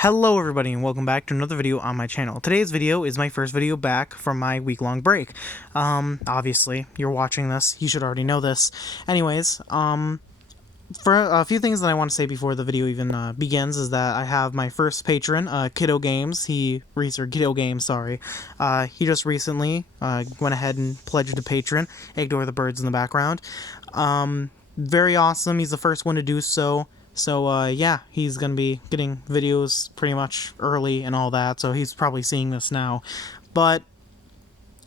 Hello everybody and welcome back to another video on my channel. Today's video is my first video back from my week-long break. Obviously, you're watching this, you should already know this. Anyways, for a few things that I want to say before the video even begins is that I have my first patron, Kiddo Games. Kiddo Games, sorry. He just recently went ahead and pledged a patron. Ignore the birds in the background. Very awesome. He's the first one to do so. So, yeah, he's going to be getting videos pretty much early and all that, so he's probably seeing this now. But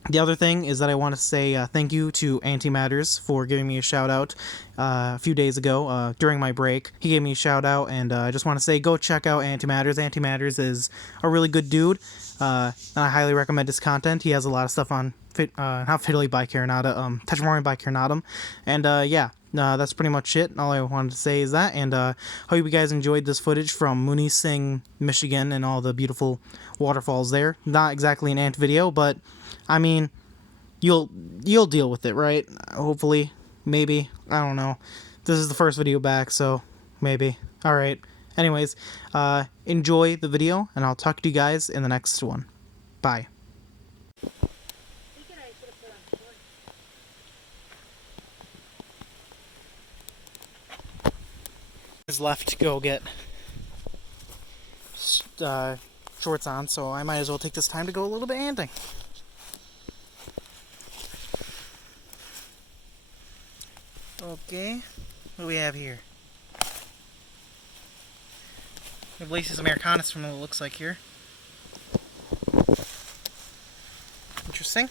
the other thing is that I want to say thank you to Antimatters for giving me a shout-out a few days ago during my break. He gave me a shout-out, and I just want to say go check out Antimatters. Antimatters is a really good dude, and I highly recommend his content. He has a lot of stuff on not Fiddly by Carinata, Tetramorian by Carinatum, and yeah. That's pretty much it. All I wanted to say is that, and hope you guys enjoyed this footage from Munising, Michigan, and all the beautiful waterfalls there. Not exactly an ant video, but I mean, you'll deal with it, right? Hopefully, maybe. I don't know. This is the first video back, so maybe. All right. Anyways, enjoy the video, and I'll talk to you guys in the next one. Bye. Is left to go get shorts on, so I might as well take this time to go a little bit anting. Okay, what do we have here? We have Lacey's Americanus from what it looks like here. Interesting.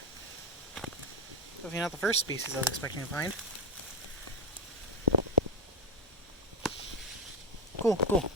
Definitely not the first species I was expecting to find. Cool, cool.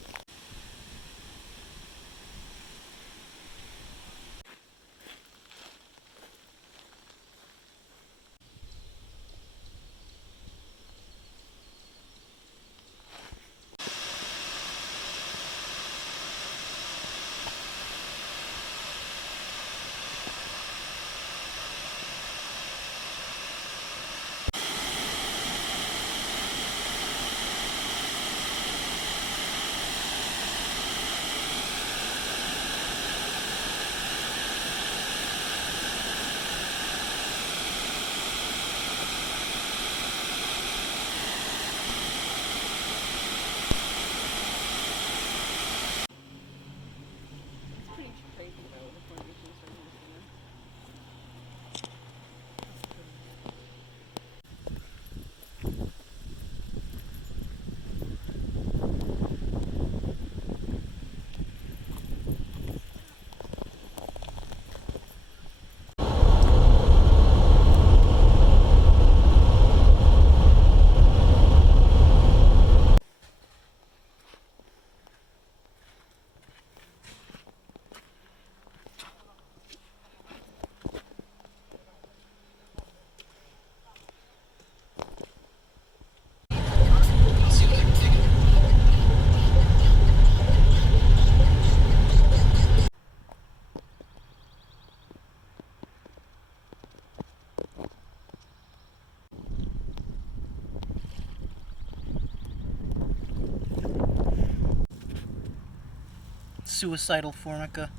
Suicidal Formica.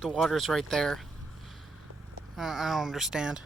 The water's right there. I don't understand.